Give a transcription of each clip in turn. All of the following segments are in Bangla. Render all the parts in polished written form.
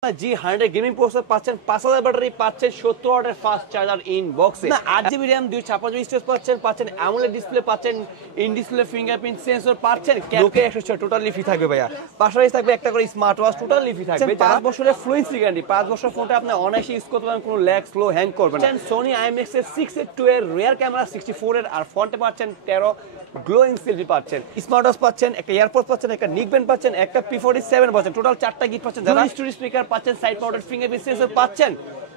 G100 গেমিং প্রসেসর পাচ্ছেন 5000 ব্যাটারি পাচ্ছেন 70 ওয়াটের ফাস্ট চার্জার ইন বক্সে না 8GB RAM 256 স্টোরেজ পাচ্ছেন AMOLED ডিসপ্লে পাচ্ছেন ইন ডিসপ্লে ফিঙ্গারপ্রিন্ট সেন্সর পাচ্ছেন Nokia 106 টোটালি ফ্রি থাকবে ভাইয়া পাশাপাশি থাকবে একটা করে স্মার্ট ওয়াচ টোটালি ফ্রি থাকবে 5 বছরের ফ্লুয়েন্সি গ্যারান্টি 5 বছর ফোনটা আপনি অনায়াসে ইউজ করতে পারেন কোনো ল্যাগ স্লো হ্যাং করবে না Sony IMX এর 682 এর রিয়ার ক্যামেরা 64 এর আর ফ্রন্টে পাচ্ছেন 13 গ্লোইং সেলফি পাচ্ছেন স্মার্ট ওয়াচ পাচ্ছেন একটা এয়ারপোর্ট পাচ্ছেন একটা নিক ব্যান্ড পাচ্ছেন একটা P47 পাচ্ছেন টোটাল 4টা গিফট পাচ্ছেন যারা স্টোরি স্পিকার পাচ্ছেন সাইড মাউন্টেড ফিঙ্গারপ্রিন্ট সেন্সর পাচ্ছেন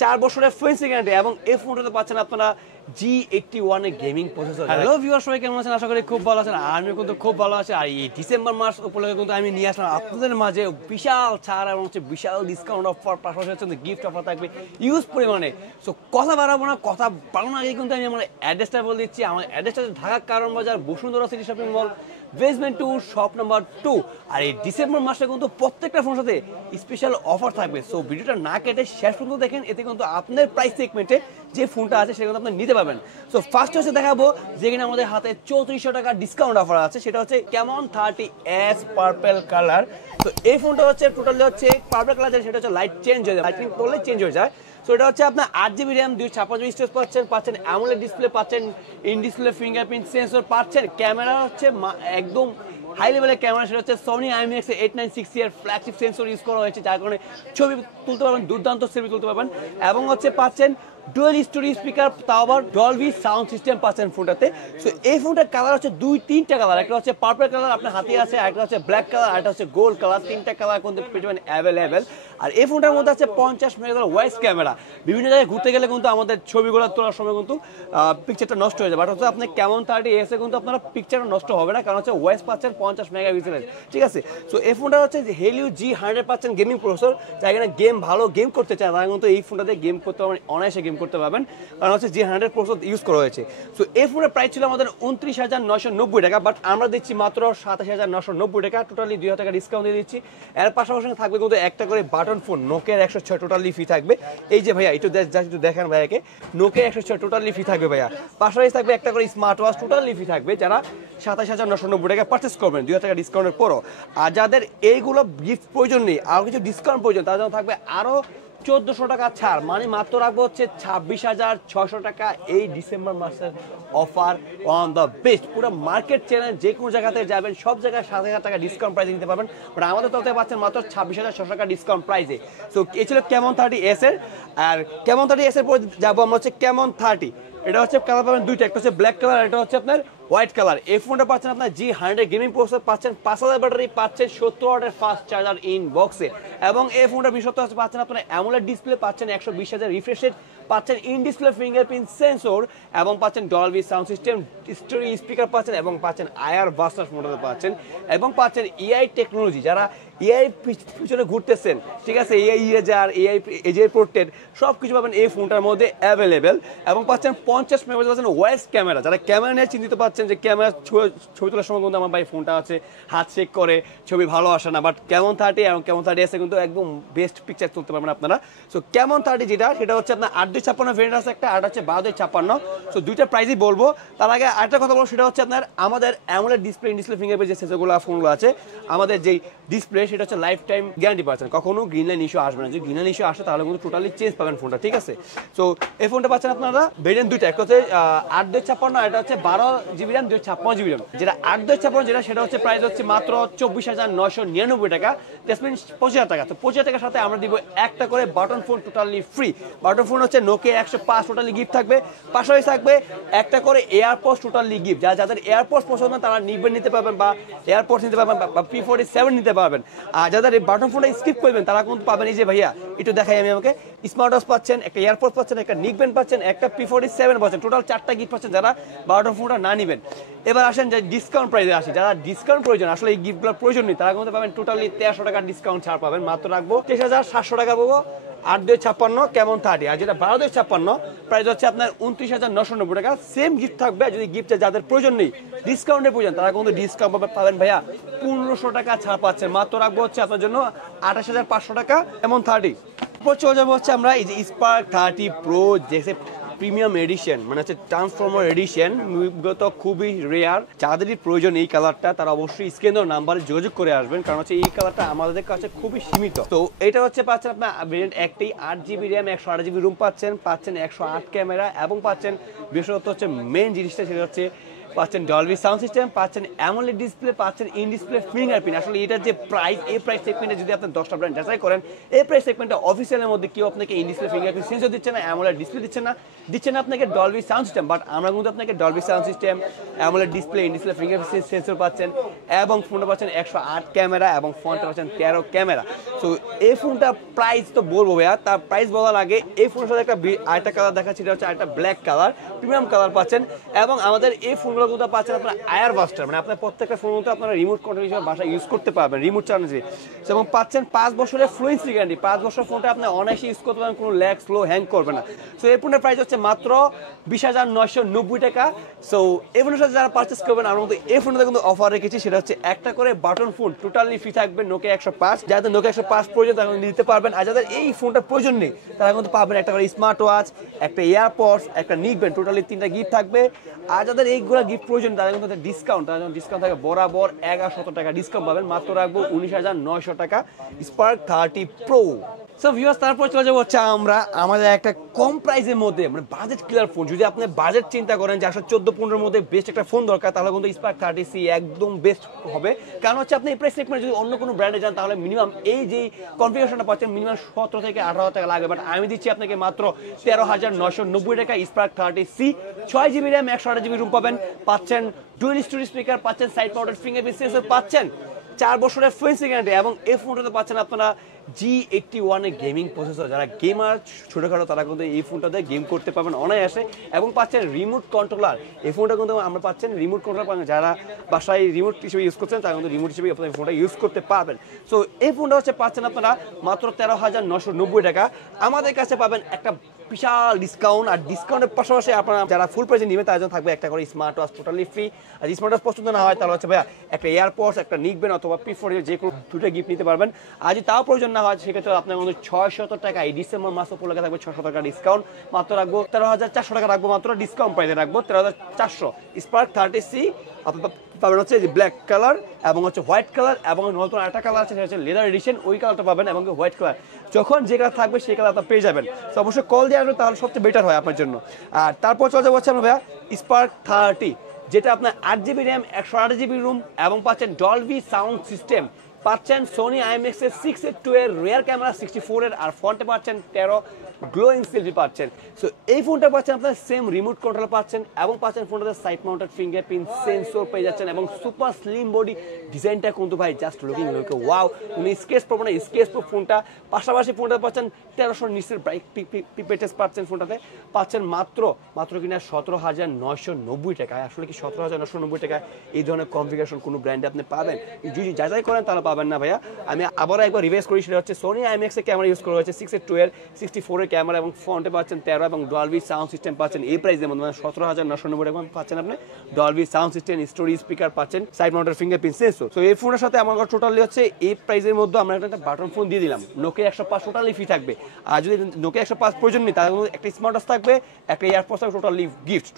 4 বছরের ফ্লুয়েন্সি গ্যারান্টি এবং এই ফোনটাতে পাচ্ছেন আপনারা G81 এর গেমিং প্রসেসর হ্যালো ভিউয়ার্স সবাই কেমন আছেন আশা করি খুব ভালো আছেন আমি কিন্তু খুব ভালো আছি আর এই ডিসেম্বর মাস উপলক্ষে কিন্তু আমি নিয়ে আসলাম আপনাদের মাঝে বিশাল ছাড় এবং হচ্ছে বিশাল ডিসকাউন্ট অফার পাশাপাশি হচ্ছে গিফট অফার থাকবে ইউজ পরিমাণে সো কথা বাড়াবো না কথা বাড়ানোর আগে কিন্তু আমি আমার অ্যাড্রেসটা বলে দিচ্ছি আমার অ্যাড্রেসটা ঢাকা কারণ বাজার Bashundhara city shopping mall basement 2 shop number 2 আর এই ডিসেম্বর মাসে কিন্তু প্রত্যেকটা ফোনের সাথে স্পেশাল অফার থাকবে সো ভিডিওটা না কেটে শেষ পর্যন্ত দেখেন এতে কিন্তু আপনার প্রাইস সেগমেন্টে যে ফোনটা আছে সেটা কিন্তু আপনি নিতে পারবেন সো ফার্স্ট হচ্ছে দেখাবো যেখানে আমাদের হাতে 3400 টাকা ডিসকাউন্ট অফার আছে সেটা হচ্ছে Camon 30s পার্পল কালার তো এই ফোনটা হচ্ছে টোটালি হচ্ছে পার্পল কালার সেটা হচ্ছে লাইট চেঞ্জ হয়ে যায় লাইটিং করলে চেঞ্জ হয়ে যায় সো এটা হচ্ছে আপনার 8GB RAM 256 স্টোরেজ পাচ্ছেন AMOLED ডিসপ্লে পাচ্ছেন ইন ডিসপ্লে ফিঙ্গারপ্রিন্ট সেন্সর পাচ্ছেন ক্যামেরা হচ্ছে একদম হাই লেভেলের ক্যামেরা সেটা হচ্ছে Sony IMX 896 এর ফ্ল্যাগশিপ সেন্সর ইউজ করা হয়েছে যার কারণে ছবি তুলতে পারবেন দুর্দান্ত ছবি তুলতে পারবেন এবং হচ্ছে পাচ্ছেন ডুয়াল স্টোরি স্পিকার তাও আবার ডলবি সাউন্ড সিস্টেম পাচ্ছেন ফোনটাতে সো এই ফোনটার কালার হচ্ছে তিনটা কালার একটা হচ্ছে পার্পল কালার আপনার হাতে আছে একটা হচ্ছে ব্ল্যাক কালার আর একটা হচ্ছে গোল্ড কালার তিনটা কালার কিন্তু পেয়ে অ্যাভেলেবেল আর এই ফোনটার মধ্যে আছে 50 মেগাপিক্সেল ওয়াইস ক্যামেরা বিভিন্ন জায়গায় ঘুরতে গেলে কিন্তু আমাদের ছবিগুলো তোলার সময় কিন্তু পিকচারটা নষ্ট হয়ে যায় বাট হচ্ছে আপনি Camon 30s এ কিন্তু আপনারা পিকচারটা নষ্ট হবে না কারণ হচ্ছে ওয়াইস পাচ্ছেন 50 মেগাপিক্সেলের ঠিক আছে সো এই ফোনটা হচ্ছে Helio G100 পাচ্ছেন গেমিং প্রসেসর যারা এখানে গেম ভালো গেম করতে চায় তারা কিন্তু এই ফোনটাতে গেম করতে পারবেন অনায়াসে গেম করতে পারবেন কারণ হচ্ছে G100 প্রসেসর ইউজ করা হয়েছে সো এই ফোনের প্রাইস ছিল আমাদের 29990 টাকা বাট আমরা দিচ্ছি মাত্র 27990 টাকা টোটালি 2000 টাকা ডিসকাউন্ট দিয়ে দিচ্ছি এর পাশাপাশি থাকবে কিন্তু একটা করে button phone Nokia 106 totally free থাকবে এই যে ভাইয়া একটু দেখেন ভাইয়াকে Nokia 106 টোটালি ফ্রি থাকবে ভাইয়া পাশাপাশি থাকবে একটা করে স্মার্ট ওয়াচ টোটালি ফ্রি থাকবে যারা 27990 টাকা পারচেজ করবেন 2000 টাকা ডিসকাউন্টের পরও আর যাদের এইগুলো গিফট প্রয়োজন নেই আর কিছু ডিসকাউন্ট প্রয়োজন তার জন্য থাকবে আরো 1400 টাকা ছাড় মানে মাত্র রাখবো হচ্ছে 26600 টাকা এই ডিসেম্বর মাসের অফার অন দ্য বেস্ট পুরো মার্কেট চ্যালেঞ্জ যে কোনো জায়গাতে যাবেন সব জায়গায় 7000 টাকা ডিসকাউন্ট প্রাইসে নিতে পারবেন বাট আমাদের তরফ থেকে পাচ্ছেন মাত্র 26600 টাকা ডিসকাউন্ট প্রাইসে সো এই ছিল Camon 30s এর আর Camon 30s এর পর যাবো আমরা হচ্ছে Camon 30 এটা হচ্ছে কালার পাবেন দুইটা একটা হচ্ছে ব্ল্যাক কালার এটা হচ্ছে আপনার হোয়াইট কালার এই ফোনটা পাচ্ছেন আপনার G100 গেমিং প্রসেসর পাচ্ছেন 5000 ব্যাটারি পাচ্ছেন 70 ওয়াটের ফাস্ট চার্জার ইন বক্সে এবং এই ফোনটা বিশেষত্ব আছে পাচ্ছেন আপনার AMOLED ডিসপ্লে পাচ্ছেন 120000 রিফ্রেশ রেট পাচ্ছেন ইন ডিসপ্লে ফিঙ্গারপ্রিন্ট সেন্সর এবং পাচ্ছেন Dolby sound system story speaker পাচ্ছেন এবং পাচ্ছেন IR ভার্সন মডেল পাচ্ছেন এবং পাচ্ছেন AI টেকনোলজি যারা AI পিছনে ঘুরতেছেন ঠিক আছে AI ইরেজার AI এজের প্রোটেক্ট সব কিছু পাবেন এই ফোনটার মধ্যে অ্যাভেলেবেল এবং পাচ্ছেন 50 মেগাপিক্সেল পাচ্ছেন ওয়াইস ক্যামেরা যারা ক্যামেরা নিয়ে চিন্তিত পাচ্ছেন যে ক্যামেরা ছবি তোলার সময় কিন্তু আমার ভাই ফোনটা আছে হাত চেক করে ছবি ভালো আসে না বাট Camon 30 এবং Camon 30s এ কিন্তু একদম বেস্ট পিকচার তুলতে পারবেন আপনারা সো Camon 30 যেটা সেটা হচ্ছে আপনার 8256 ভেরিয়েন্ট আছে একটা আর হচ্ছে 5256 সো দুইটা প্রাইসই বলবো তার আগে আরেকটা কথা বলবো সেটা হচ্ছে আপনার আমাদের AMOLED display in display fingerprint যে সেন্সরগুলো ফোনগুলো আছে আমাদের যেই ডিসপ্লে সেটা হচ্ছে লাইফ টাইম গ্যারান্টি পাচ্ছেন কখনো গ্রিন লাইন ইস্যু আসবে না যদি গ্রিন লাইন ইস্যু আসে তাহলে কিন্তু টোটালি চেঞ্জ পাবেন ফোনটা ঠিক আছে সো এই ফোনটা পাচ্ছেন আপনারা ভেরিয়েন্ট দুইটা একটা হচ্ছে 8256 আর এটা হচ্ছে 12GB RAM 256GB RAM যেটা 8256 যেটা সেটা হচ্ছে প্রাইস হচ্ছে মাত্র 24999 টাকা জাসমিন 25000 টাকা তো 25000 টাকার সাথে আমরা দিব একটা করে button phone totally free button phone হচ্ছে Nokia 105 টোটালি গিফট থাকবে পাশাপাশি থাকবে একটা করে এয়ারপোর্টস টোটালি গিফট যাদের এয়ারপোর্টস পছন্দ তারা নিতে পারবেন বা এয়ারপোর্টস নিতে পারবেন বা P47 নিতে পারবেন আর যাদের এই বাটন ফোনটা স্কিপ করবেন তারা কিন্তু পাবেন এই যে ভাইয়া একটু দেখাই আমি আমাকে স্মার্ট ওয়াচ পাচ্ছেন একটা এয়ারপোর্টস পাচ্ছেন একটা নিক ব্যান্ড পাচ্ছেন একটা P47 পাচ্ছেন টোটাল 4টা গিফট পাচ্ছেন যারা বাটন ফোনটা না নেবেন এবার আসেন যে ডিসকাউন্ট প্রাইসে আসে যারা ডিসকাউন্ট প্রয়োজন আসলে এই গিফটগুলোর প্রয়োজন নেই তারা কিন্তু পাবেন টোটালি 1300 টাকা ডিসকাউন্ট ছাড় পাবেন মাত্র রাখবো 23700 টাকা পাবো 8256 Camon 30 আর যেটা 12256 প্রাইস হচ্ছে আপনার 29990 টাকা সেম গিফট থাকবে যদি গিফটে যাদের প্রয়োজন নেই ডিসকাউন্টের প্রয়োজন তারা কিন্তু ডিসকাউন্ট পাবেন ভাইয়া 1500 টাকা ছাড় পাচ্ছেন মাত্র রাখবো হচ্ছে আপনার জন্য 28500 টাকা Camon 30 চলে যাবো হচ্ছে আমরা এই যে Spark 30 Pro যে প্রিমিয়াম এডিশন, মানে হচ্ছে ট্রান্সফর্মার এডিশন, বিগত খুবই রেয়ার। যাদেরই প্রয়োজন এই কালারটা তারা অবশ্যই স্ক্রিন দেওয়া নাম্বারে যোগাযোগ করে আসবেন, কারণ হচ্ছে এই কালারটা আমাদের কাছে খুবই সীমিত। তো এটা হচ্ছে পাচ্ছেন আপনার ভেরিয়েন্ট একটি 8GB র্যাম 128GB রুম পাচ্ছেন 108 ক্যামেরা এবং পাচ্ছেন বিশেষত হচ্ছে মেন জিনিসটা সেটা হচ্ছে পাচ্ছেন ডলবি সাউন্ড সিস্টেম, পাচ্ছেন অ্যামোলেড ডিসপ্লে, পাচ্ছেন ইন ডিসপ্লে ফিঙ্গারপ্রিন্ট। আসলে এটার যে প্রাইস, এই প্রাইস সেগমেন্টে যদি আপনি 10টা ব্র্যান্ড যাচাই করেন, এই প্রাইস সেগমেন্টে অফিসিয়ালের মধ্যে কেউ আপনাকে ইন ডিসপ্লে ফিঙ্গারপ্রিন্ট সেন্সর দিচ্ছে না, অ্যামোলেড ডিসপ্লে দিচ্ছে না, দিচ্ছে না আপনাকে ডলবি সাউন্ড সিস্টেম। বাট আমরা কিন্তু আপনাকে Dolby sound system, AMOLED display, in display fingerprint sensor পাচ্ছেন এবং ফোনটা পাচ্ছেন 108 ক্যামেরা এবং ফোনটা পাচ্ছেন 13 ক্যামেরা। সো এই ফোনটা প্রাইস তো বলবো ভাইয়া, তার প্রাইস বলার আগে এই ফোনের সাথে আরেকটা কালার দেখাচ্ছি, এটা হচ্ছে আরেকটা ব্ল্যাক কালার, প্রিমিয়াম কালার পাচ্ছেন। এবং আমাদের এই ফোনগুলো কিন্তু পাচ্ছেন আপনার আয়ার বাস্টার, মানে আপনার প্রত্যেকটা ফোন মতো আপনারা রিমোট কন্ট্রোল হিসেবে বাসায় ইউজ করতে পারবেন, রিমোট চালানো। এবং পাচ্ছেন 5 বছরের ফ্লুয়েন্সি গ্যারান্টি, 5 বছর ফোনটা আপনি অনায়াসে ইউজ করতে পারেন, কোনো ল্যাগ স্লো হ্যাং করবে না। সো এই ফোনের প্রাইস হচ্ছে মাত্র 20,990 টাকা। সো এই ফোনের সাথে যারা পারচেস করবেন, আমার মতো এই ফোনটা কিন্তু অফার রেখেছি, সেটা হচ্ছে একটা করে বাটন ফোন টোটালি ফ্রি থাকবে নোকিয়া 105। যাদের নোকিয়া 105 প্রয়োজন তারা নিতে পারবেন, আর যাদের এই ফোনটা প্রয়োজন নেই তারা কিন্তু পাবেন একটা করে স্মার্ট ওয়াচ, একটা এয়ারপডস, একটা নিকব্যান্ড, টোটালি 3টা গিফট থাকবে। আর যাদের এইগুলো গিফট প্রয়োজন তারা কিন্তু ডিসকাউন্ট, তারা যখন ডিসকাউন্ট থাকে বরাবর 1100 টাকা ডিসকাউন্ট পাবেন, মাত্র রাখবো 19,900 টাকা স্পার্ক 30 প্রো। সো ভিউয়ার্স, তারপর চলে যাবো হচ্ছে আমরা আমাদের একটা কম প্রাইসের মধ্যে, মানে বাজেট ক্লিয়ার ফোন। যদি আপনি বাজেট চিন্তা করেন যে আসলে 14-15 মধ্যে বেস্ট একটা ফোন দরকার, তাহলে কিন্তু স্পার্ক 30C একদম বেস্ট হবে। কারণ হচ্ছে আপনি এই প্রাইস সেগমেন্টে যদি অন্য কোনো ব্র্যান্ডে যান তাহলে মিনিমাম এই যে কনফিগারেশনটা পাচ্ছেন মিনিমাম 17 থেকে 18,000 টাকা লাগবে। বাট আমি দিচ্ছি আপনাকে মাত্র 13,990 টাকা spark 30C, 6GB RAM 128GB room পাবেন, পাচ্ছেন ডুয়াল স্টোরেজ স্পিকার, পাচ্ছেন সাইড মাউন্টেড ফিঙ্গারপ্রিন্ট সেন্সর, পাচ্ছেন 4 বছরের ফ্লুয়েন্সি গ্যারান্টি এবং এই ফোনটাতে পাচ্ছেন আপনারা G81 এর গেমিং প্রসেসর। যারা গেমার ছোটখাটো তারা কিন্তু এই ফোনটাতে গেম করতে পারবেন অনায়াসে এবং পাচ্ছেন রিমোট কন্ট্রোলার। এই ফোনটা কিন্তু আমরা পাচ্ছেন রিমোট কন্ট্রোলার পাবেন, যারা বাসায় রিমোট হিসেবে ইউজ করছেন তারা কিন্তু রিমোট হিসেবে আপনার ফোনটা ইউজ করতে পারবেন। সো এই ফোনটা হচ্ছে পাচ্ছেন আপনারা মাত্র 13,990 টাকা। আমাদের কাছে পাবেন একটা বিশাল ডিসকাউন্ট, আর ডিসকাউন্টের পাশাপাশি আপনারা যারা ফুল প্রাইসে নেবেন তার জন্য থাকবে একটা করে স্মার্ট ওয়াচ টোটালি ফ্রি। আর স্মার্ট ওয়াচ পছন্দ না হয় তাহলে হচ্ছে ভাইয়া একটা এয়ারপডস, একটা নিকব্যান্ড অথবা P40 যে কোনো দুটো গিফট নিতে পারবেন। আর যদি তাও প্রয়োজন না হয় সেক্ষেত্রে আপনার মধ্যে 600 টাকা এই ডিসেম্বর মাস উপলক্ষে থাকবে 600 টাকা ডিসকাউন্ট, মাত্র রাখবো 13,400 টাকা রাখবো, মাত্র ডিসকাউন্ট প্রাইসে রাখবো 13,400। স্পার্ক 30C আপনার পাবেন হচ্ছে যে ব্ল্যাক কালার এবং হচ্ছে হোয়াইট কালার এবং নতুন আরেকটা কালার আছে সেটা হচ্ছে লেদার এডিশন, ওই কালারটা পাবেন এবং হোয়াইট কালার। যখন যে কালার থাকবে সেই কালার আপনার পেয়ে যাবেন। তো অবশ্যই কল দিয়ে আসবেন তাহলে সবচেয়ে বেটার হয় আপনার জন্য। আর তারপর চলে যাবো হচ্ছে আমরা ভাইয়া স্পার্ক 30, যেটা আপনার 8GB র্যাম 128GB রুম এবং পাচ্ছেন ডলবি সাউন্ড সিস্টেম, পাচ্ছেন সোনি IMX এর 682 এর রিয়ার ক্যামেরা 64 এর, আর ফ্রন্টে পাচ্ছেন 13 গ্লোয়িং সেলফি পাচ্ছেন। সো এই ফোনটা পাচ্ছেন আপনার সেম রিমোট কন্ট্রোল পাচ্ছেন এবং পাচ্ছেন ফোনটাতে সাইড মাউন্টেড ফিঙ্গারপ্রিন্ট সেন্সর পেয়ে যাচ্ছেন এবং সুপার স্লিম বডি ডিজাইনটা কিন্তু ভাই জাস্ট লুকিং ওয়াও। উনি স্কেচ প্রো না, স্কেচ প্রো ফোনটা, পাশাপাশি ফোনটা পাচ্ছেন 1300 নিচের ব্রাইট পিপেটেস পাচ্ছেন, ফোনটাতে পাচ্ছেন মাত্র কিনা 17,990 টাকা। আসলে কি 17,990 টাকা এই ধরনের কনফিগারেশন কোনো ব্র্যান্ডে আপনি পাবেন? যদি যাচাই করেন তাহলে পাবেন না ভাইয়া। আমি আবারও একবার রিভাইজ করি, সেটা হচ্ছে সোনি IMX এর ক্যামেরা ইউজ করা হয়েছে, 682 এর 64 এর ক্যামেরা এবং ফ্রন্টে পাচ্ছেন 13 এবং ডলবি সাউন্ড সিস্টেম পাচ্ছেন এই প্রাইসের মধ্যে, মানে 17,990 টাকা পাচ্ছেন আপনি Dolby sound system, storage speaker পাচ্ছেন, সাইড মাউন্টেড ফিঙ্গারপ্রিন্ট সেন্সর। তো এই ফোনের সাথে আমার টোটালি হচ্ছে এই প্রাইসের মধ্যে আমরা একটা বাটন ফোন দিয়ে দিলাম, নোকিয়া 105 টোটালি ফ্রি থাকবে। আর যদি নোকিয়া 105 প্রয়োজন নেই তাহলে একটা স্মার্ট ওয়াচ থাকবে, একটা এয়ারপডস থাকবে,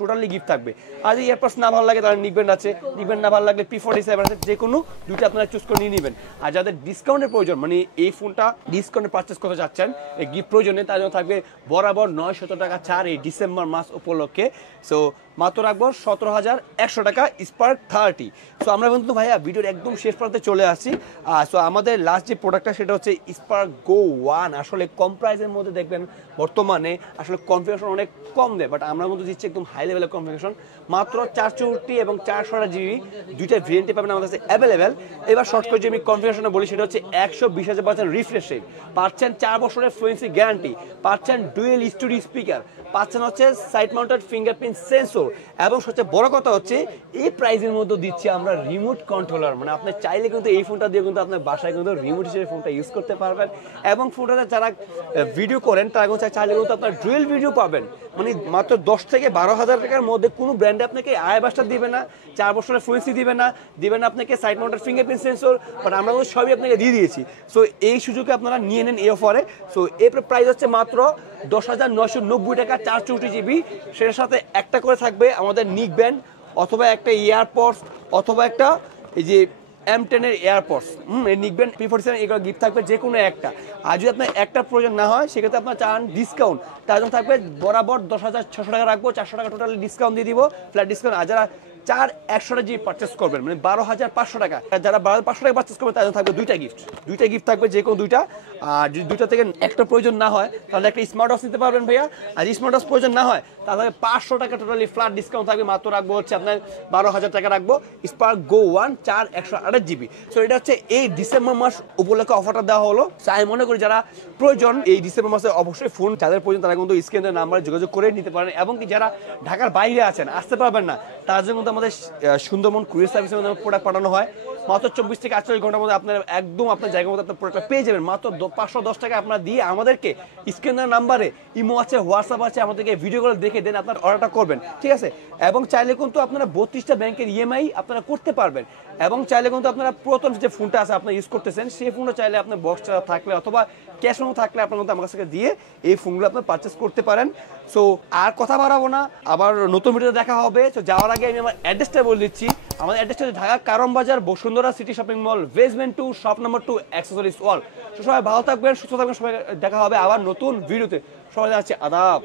টোটালি গিফট থাকবে। আর যদি এয়ারপডস না ভালো লাগে তাহলে নিকব্যান্ড আছে, নিকব্যান্ড না ভালো লাগলে P47 আছে, যে কোনো দুটো আপনারা চুজ করে নিয়ে নেবেন। আর যাদের ডিসকাউন্টের প্রয়োজন, মানে এই ফোনটা ডিসকাউন্টে পারচেস করতে যাচ্ছেন, এই গিফট প্রয়োজনে তার জন্য থাকবে বরাবর 900 টাকা ছাড় এই ডিসেম্বর মাস উপলক্ষে। সো মাত্র রাখবো 17,100 টাকা স্পার্ক 30। সো আমরা কিন্তু ভাইয়া ভিডিওর একদম শেষ প্রান্তে চলে আসছি। সো আমাদের লাস্ট যে প্রোডাক্টটা সেটা হচ্ছে স্পার্ক গো 1। আসলে কম প্রাইসের মধ্যে দেখবেন বর্তমানে আসলে কনফিগারেশন অনেক কম দেয়, বাট আমরা কিন্তু দিচ্ছি একদম হাই লেভেলের কনফিগারেশন, মাত্র 464 এবং 428GB দুইটা ভেরিয়েন্টে পাবেন আমাদের কাছে অ্যাভেলেবেল। এবার শর্ট করে যে আমি কনফিগারেশনে বলি সেটা হচ্ছে 120,000 পাচ্ছেন রিফ্রেশ রেট, পাচ্ছেন 4 বছরের ফ্লুয়েন্সি গ্যারান্টি, পাচ্ছেন ডুয়েল স্টোরেজ স্পিকার, পাচ্ছেন হচ্ছে সাইড মাউন্টেড ফিঙ্গারপ্রিন্ট সেন্সর এবং সবচেয়ে বড় কথা হচ্ছে এই প্রাইসের মধ্যে দিচ্ছি আমরা রিমোট কন্ট্রোলার। মানে আপনি চাইলে কিন্তু এই ফোনটা দিয়ে কিন্তু আপনার বাসায় কিন্তু রিমোট হিসেবে ফোনটা ইউজ করতে পারবেন এবং ফোনটাতে যারা ভিডিও করেন তারা কিন্তু চাইলে কিন্তু আপনার ডুয়েল ভিডিও পাবেন, মানে মাত্র 10 থেকে 12,000 টাকার মধ্যে কোনো ব্র্যান্ডে আপনাকে আই বাস্টার দিবে না, 4 বছরের ফ্লুয়েন্সি দিবে না আপনাকে side mounted fingerprint sensor, but আমরা সবই আপনাকে দিয়ে দিয়েছি। সো এই সুযোগে আপনারা নিয়ে নেন এই অফারে। সো এর প্রাইস হচ্ছে মাত্র 10,990 টাকা 464 জিবি। সেটার সাথে একটা করে থাকবে আমাদের নিক ব্যান্ড, অথবা একটা এয়ারপডস, অথবা একটা এই যে M10 এর এয়ারপডস, এই নিক ব্যান্ড P47 এগুলো গিফট থাকবে যে কোনো একটা। আর যদি আপনার একটা প্রয়োজন না হয় সেক্ষেত্রে আপনার চান ডিসকাউন্ট, তার জন্য থাকবে বরাবর 10,600 টাকা রাখবো, 400 টাকা টোটাল ডিসকাউন্ট দিয়ে দিব, ফ্ল্যাট ডিসকাউন্ট। আর যারা 100 জিবি পারচেস করবেন মানে 12,500 টাকা, যারা 12,500 টাকা পারচেস করবেন তাদের থাকবে দুইটা গিফট থাকবে যে কোনো দুইটা। আর যদি দুইটা থেকে একটা প্রয়োজন না হয় তাহলে একটা স্মার্ট ওয়াচ নিতে পারবেন ভাইয়া। আর স্মার্ট ওয়াচ প্রয়োজন না হয় তাহলে 500 টাকা টোটালি ফ্ল্যাট ডিসকাউন্ট থাকবে, মাত্র রাখবো হচ্ছে আপনার 12,000 টাকা রাখবো স্পার্ক গো 1 4 128 জিবি। সো এটা হচ্ছে এই ডিসেম্বর মাস উপলক্ষে অফারটা দেওয়া হলো। আমি মনে করি যারা প্রয়োজন এই ডিসেম্বর মাসে অবশ্যই ফোন যাদের প্রয়োজন তারা কিন্তু স্ক্রিনের নাম্বারে যোগাযোগ করে নিতে পারেন, এবং কি যারা ঢাকার বাইরে আছেন আসতে পারবেন না তার জন্য কিন্তু আমাদের সুন্দরবন কুরিয়ার সার্ভিসের মধ্যে প্রোডাক্ট পাঠানো হয়। মাত্র 24 থেকে 48 ঘন্টার মধ্যে আপনার একদম আপনার জায়গার মধ্যে আপনার প্রোডাক্টটা পেয়ে যাবেন। মাত্র 510 টাকা আপনার দিয়ে আমাদেরকে স্ক্রিনের নাম্বারে ইমো আছে, হোয়াটসঅ্যাপ আছে, আমাদেরকে ভিডিও কল দেখে দেন আপনার অর্ডারটা করবেন, ঠিক আছে। এবং চাইলে কিন্তু আপনারা 32টা ব্যাংকের ইএমআই আপনারা করতে পারবেন, এবং চাইলে কিন্তু আপনারা পুরাতন যে ফোনটা আছে আপনারা ইউজ করতেছেন সেই ফোনটা চাইলে আপনার বক্সটা থাকলে অথবা ক্যাশ অন থাকলে আপনার মধ্যে আমার কাছে দিয়ে এই ফোনগুলো আপনার পারচেস করতে পারেন। সো আর কথা বাড়াবো না, আবার নতুন ভিডিওতে দেখা হবে। তো যাওয়ার আগে আমি আমার অ্যাড্রেসটা বলে দিচ্ছি। আমাদের অ্যাড্রেসটা হচ্ছে ঢাকা কারণ বাজার Bashundhara city shopping mall basement 2 shop number 2 accessories ওয়াল। তো সবাই ভালো থাকবেন, সুস্থ থাকবেন, সবাই দেখা হবে আবার নতুন ভিডিওতে। সবাই যাচ্ছে আদাব।